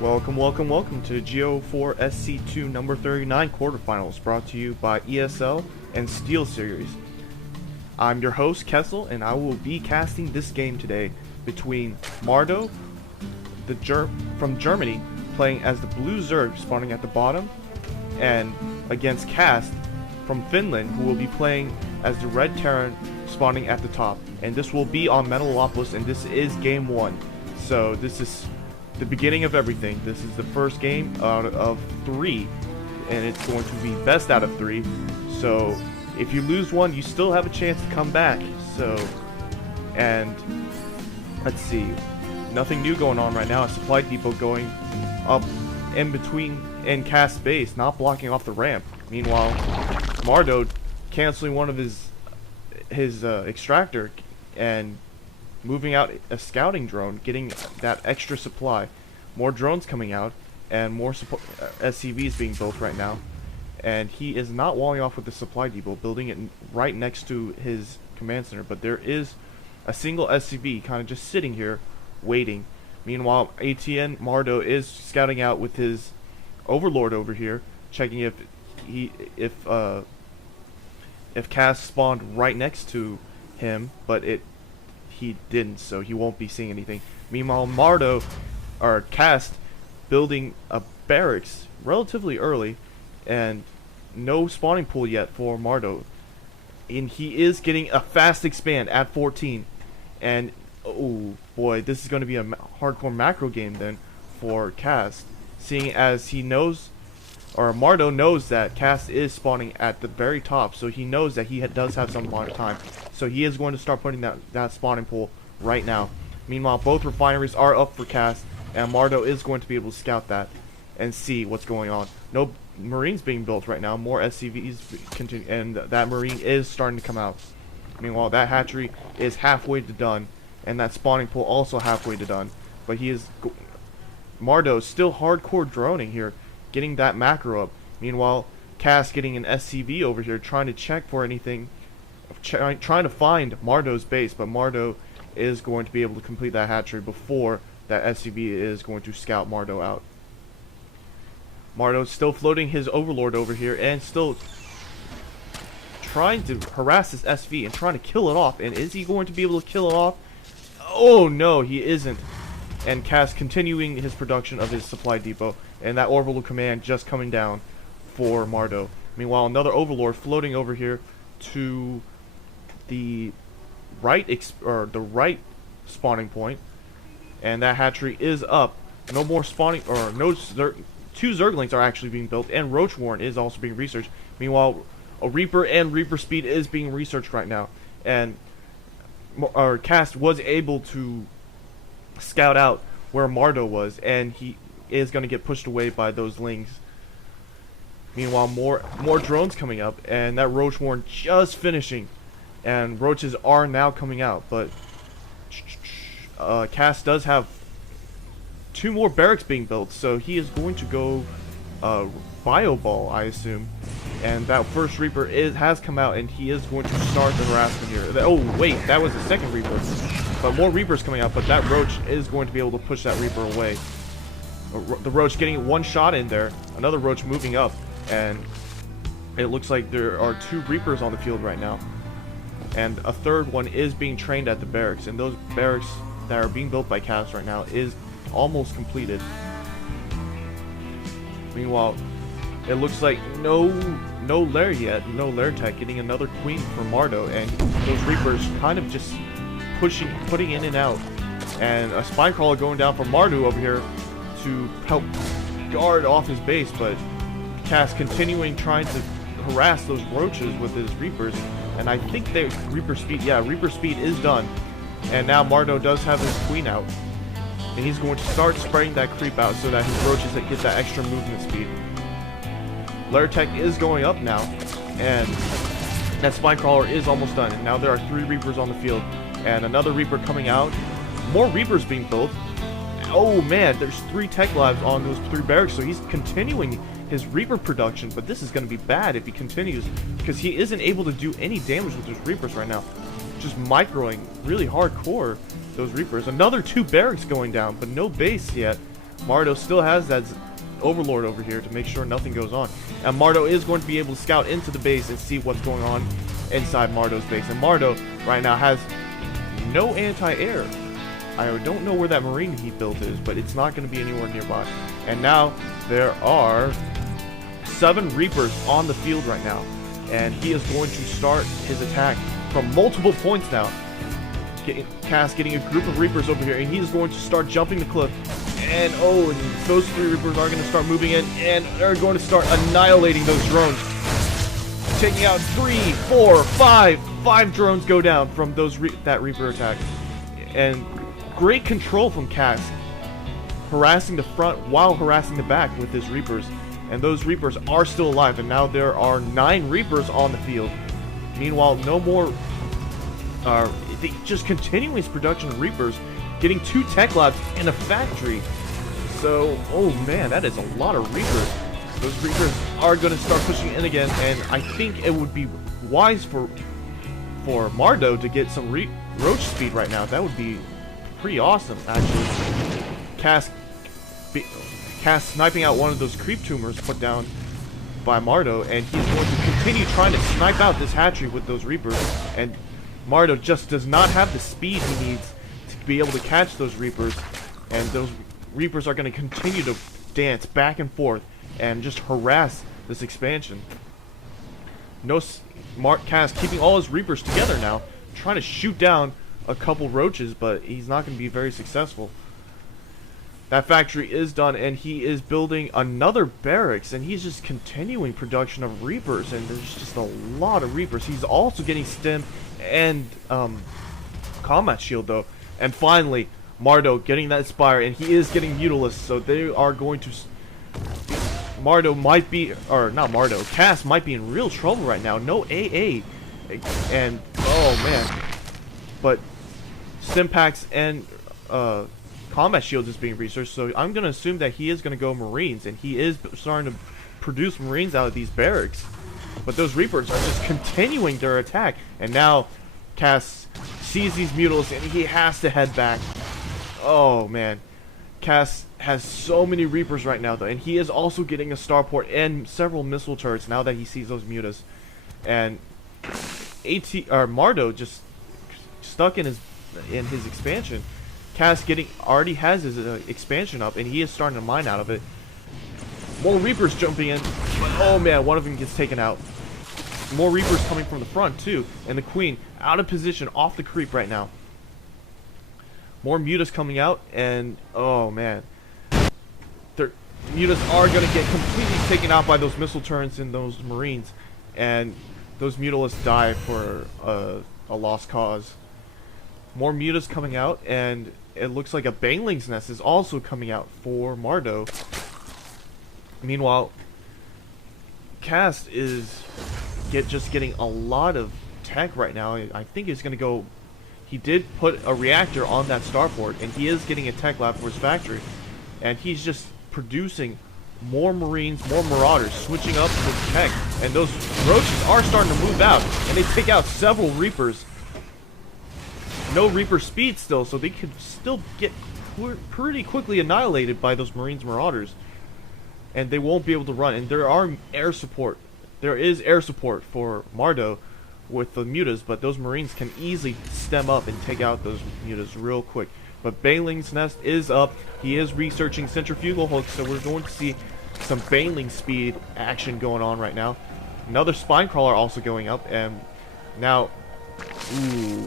Welcome to Go4SC2 number 39 quarterfinals, brought to you by ESL and Steel Series. I'm your host Kessel, and I will be casting this game today between Mardow, from Germany, playing as the blue Zerg spawning at the bottom, and against Cast from Finland, who will be playing as the red Terran spawning at the top. And this will be on Metalopolis, and this is game 1. So this is the beginning of everything. This is the first game out of 3, and it's going to be best out of 3. So if you lose one, you still have a chance to come back. So, and let's see, nothing new going on right now. A supply depot going up in between in Cast base, not blocking off the ramp. Meanwhile, Mardow canceling one of his extractor and moving out a scouting drone, getting that extra supply. More drones coming out, and more SCVs being built right now. And he is not walling off with the supply depot, building it right next to his command center. But there is a single SCV kind of just sitting here, waiting. Meanwhile, ATN Mardow is scouting out with his Overlord over here, checking if Cass spawned right next to him, but he didn't, so he won't be seeing anything. Meanwhile, Mardow, or Cast, building a barracks relatively early, and no spawning pool yet for Mardow. And he is getting a fast expand at 14. And, oh boy, this is going to be a hardcore macro game then for Cast, seeing as he knows, or Mardow knows that Cast is spawning at the very top, so he knows that he does have some amount of time. So he is going to start putting that spawning pool right now. Meanwhile, both refineries are up for Cast, and Mardow is going to be able to scout that and see what's going on. No Marines being built right now, more SCVs continue, and that Marine is starting to come out. Meanwhile, that hatchery is halfway to done, and that spawning pool also halfway to done. But Mardow still hardcore droning here, getting that macro up. Meanwhile, Cass getting an SCV over here, trying to check for anything, trying to find Mardow's base, but Mardow is going to be able to complete that hatchery before that SCV is going to scout Mardow out. Mardow still floating his Overlord over here, and still trying to harass this SV and trying to kill it off. And is he going to be able to kill it off? Oh no, he isn't. And Cass continuing his production of his supply depot, and that orbital command just coming down for Mardow. Meanwhile, another Overlord floating over here to the right spawning point, and that hatchery is up. No more spawning, or no, two Zerglings are actually being built, and Roach Warren is also being researched. Meanwhile, a Reaper and Reaper Speed is being researched right now, and our Cast was able to scout out where Mardow was, and he is going to get pushed away by those Lings. Meanwhile, more drones coming up, and that Roach Warren just finishing, and Roaches are now coming out. But Cass does have 2 more barracks being built, so he is going to go Bio Ball, I assume. And that first Reaper has come out, and he is going to start the harassment here. Oh wait, that was the second Reaper. But more Reapers coming out, but that Roach is going to be able to push that Reaper away. The Roach getting one shot in there, another Roach moving up, and it looks like there are 2 Reapers on the field right now. And a third one is being trained at the barracks, and those barracks that are being built by Cavs right now is almost completed. Meanwhile, it looks like no Lair yet, no Lair tech, getting another Queen for Mardow, and those Reapers kind of just putting in and out. And a Spine Crawler going down for Mardow over here to help guard off his base, but Cass continuing trying to harass those Roaches with his Reapers. And I think that Reaper Speed is done. And now Mardow does have his Queen out. And he's going to start spreading that creep out so that his Roaches get that extra movement speed. Lair Tech is going up now, and that Spine Crawler is almost done. And now there are 3 Reapers on the field, and another Reaper coming out. More Reapers being built. Oh man, there's 3 Tech Labs on those 3 barracks, so he's continuing his Reaper production, but this is going to be bad if he continues, because he isn't able to do any damage with his Reapers right now. Just microing really hardcore those Reapers. Another 2 barracks going down, but no base yet Mardow still has that Overlord over here to make sure nothing goes on. And Mardow is going to be able to scout into the base and see what's going on inside Mardow's base. And Mardow right now has no anti-air. I don't know where that Marine he built is, but it's not going to be anywhere nearby. And now there are 7 Reapers on the field right now. And he is going to start his attack from multiple points now. Cass getting a group of Reapers over here, and he is going to start jumping the cliff. And oh, and those 3 Reapers are going to start moving in, and are going to start annihilating those drones. Taking out 3, 4, 5 drones go down from those that Reaper attack. And great control from Cass, harassing the front while harassing the back with his Reapers. And those Reapers are still alive, and now there are 9 Reapers on the field. Meanwhile, no more just continuing his production of Reapers, getting 2 tech labs in a factory. So, oh man, that is a lot of Reapers. Those Reapers are going to start pushing in again, and I think it would be wise for Mardow to get some roach speed right now. That would be pretty awesome, actually. Cass sniping out one of those creep tumors put down by Mardow, and he's going to continue trying to snipe out this hatchery with those Reapers. And Mardow just does not have the speed he needs to be able to catch those Reapers, and those Reapers are going to continue to dance back and forth and just harass this expansion. Cass keeping all his Reapers together now, trying to shoot down a couple roaches, but he's not going to be very successful. That factory is done, and he is building another barracks, and he's just continuing production of Reapers, and there's just a lot of Reapers. He's also getting stim and combat shield though. And finally, Mardow getting that Spire, and he is getting Mutalisk, so they are going to... Mardow might be, or not Mardow, Cass might be in real trouble right now. No AA, and oh man. But Stimpaks and combat shields is being researched, so I'm going to assume that he is going to go Marines, and he is starting to produce Marines out of these barracks. But those Reapers are just continuing their attack, and now Cass sees these Mutalisks, and he has to head back. Oh man, Cass has so many Reapers right now though, and he is also getting a starport and several missile turrets now that he sees those mutas. And Mardow just stuck in his expansion. Cass already has his expansion up, and he is starting to mine out of it. More Reapers jumping in, but oh man, one of them gets taken out. More Reapers coming from the front too, and the Queen out of position off the creep right now. More mutas coming out, and oh man, their mutas are going to get completely taken out by those missile turrets and those Marines, and those Mutalisks die for a lost cause. More mutas coming out, and it looks like a Bangling's Nest is also coming out for Mardow. Meanwhile, Cass is just getting a lot of tech right now. I think he's going to go... He did put a reactor on that starport, and he is getting a tech lab for his factory. And he's just producing more Marines, more Marauders, switching up with tech. And those roaches are starting to move out, and they take out several Reapers. No Reaper speed still, so they could still get pretty quickly annihilated by those Marines Marauders. And they won't be able to run. And there are air support. There is air support for Mardow with the mutas, but those Marines can easily stem up and take out those mutas real quick. But Baneling's Nest is up. He is researching centrifugal hooks, so we're going to see some Baneling speed action going on right now. Another Spine Crawler also going up, and now,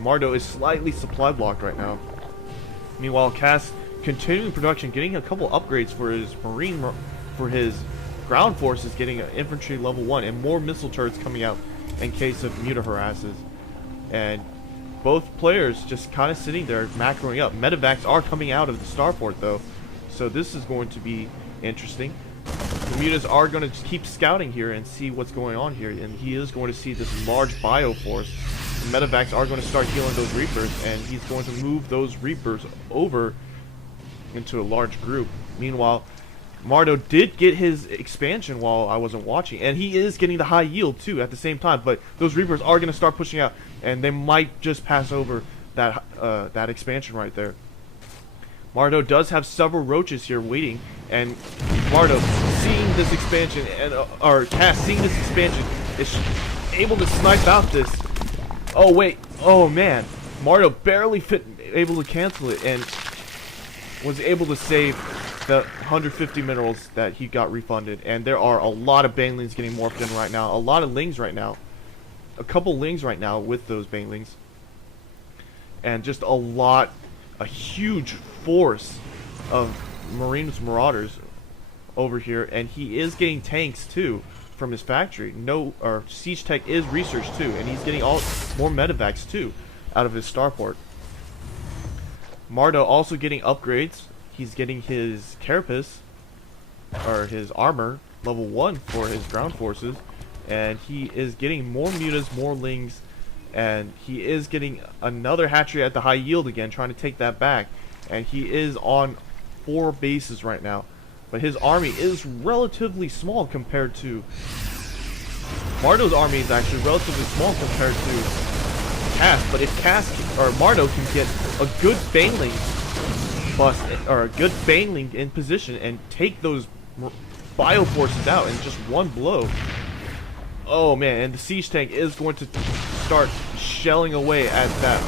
Mardow is slightly supply blocked right now. Meanwhile, Cass continuing production, getting a couple upgrades for his ground forces, getting an infantry level 1, and more missile turrets coming out in case of muta harasses. And both players just kind of sitting there macroing up. Medivacs are coming out of the starport though, so this is going to be interesting. The mutas are going to just keep scouting here and see what's going on here, and he is going to see this large bioforce. The Medivacs are going to start healing those Reapers, and he's going to move those Reapers over into a large group. Meanwhile, Mardow did get his expansion while I wasn't watching, and he is getting the high yield too at the same time, but those Reapers are going to start pushing out, and they might just pass over that that expansion right there. Mardow does have several roaches here waiting, and Mardow seeing this expansion, and or Cass seeing this expansion, is able to snipe out this. Oh wait, oh man, Mardow barely able to cancel it, and was able to save the 150 minerals that he got refunded. And there are a lot of banelings getting morphed in right now, a lot of lings right now, a couple lings right now with those banelings, and just a huge force of Marines Marauders over here. And he is getting tanks too from his factory. Siege Tech is researched too, and he's getting more medevacs too out of his starport. Mardow also getting upgrades. He's getting his carapace, or his armor, level 1 for his ground forces, and he is getting more mutas, more lings, and he is getting another hatchery at the high yield again, trying to take that back. And he is on 4 bases right now, but his army is relatively small compared to Mardow's army. Is actually relatively small compared to Cass. But if Cass or Mardow can get a good baneling bust, or a good baneling in position, and take those bio forces out in just one blow, oh man, and the siege tank is going to start shelling away at that.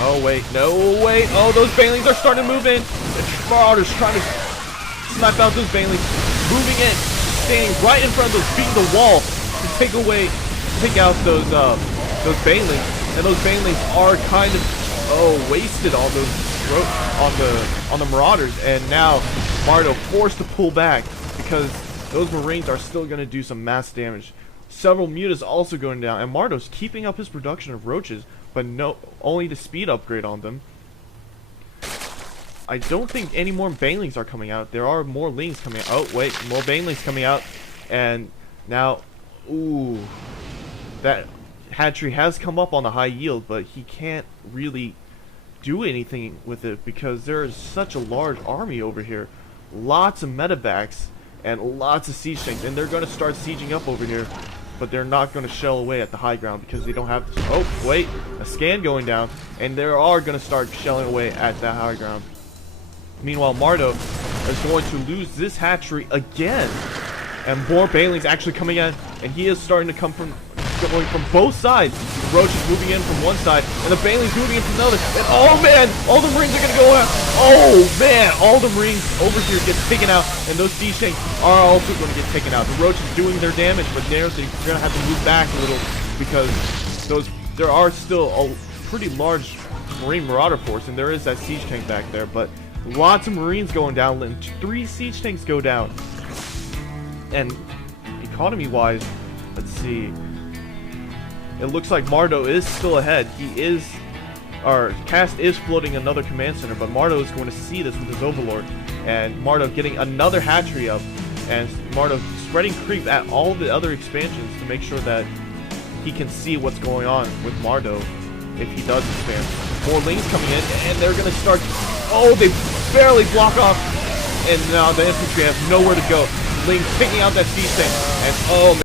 Oh wait, no wait, oh those banelings are starting to move in. The Marauders trying to snipe out those banelings, moving in, standing right in front of those, beating the wall to take out those banelings. And those banelings are kind of wasted on those on the Marauders, and now Mardow forced to pull back because those Marines are still going to do some mass damage. Several mutas also going down, and Mardow's keeping up his production of roaches, but only to speed upgrade on them. I don't think any more banelings are coming out. There are more lings coming out. Oh wait, more banelings coming out, and now, ooh, that hatchery has come up on the high yield, but he can't really do anything with it because there is such a large army over here. Lots of medevacs and lots of siege tanks, and they're going to start sieging up over here, but they're not going to shell away at the high ground because they don't have this. Oh wait, a scan going down, and they are going to start shelling away at that high ground. Meanwhile, Mardow is going to lose this hatchery again, and more banelings actually coming in, and he is starting to going from both sides. The roaches moving in from one side, and the banelings moving in from the other. And oh man, all the Marines are going to go out. Oh man, all the Marines over here get taken out, and those siege tanks are also going to get taken out. The roaches doing their damage, but they're going to have to move back a little because there are still a pretty large Marine Marauder force, and there is that siege tank back there. But lots of Marines going down, and 3 siege tanks go down. And economy-wise, let's see. It looks like Mardow is still ahead. Cass is floating another command center, but Mardow is going to see this with his Overlord. And Mardow getting another hatchery up, and Mardow spreading creep at all the other expansions to make sure that he can see what's going on with Mardow if he does expand. More lings coming in, and they're going to start. Oh, they barely block off, and now the infantry has nowhere to go. Lings taking out that siege tank, and oh man.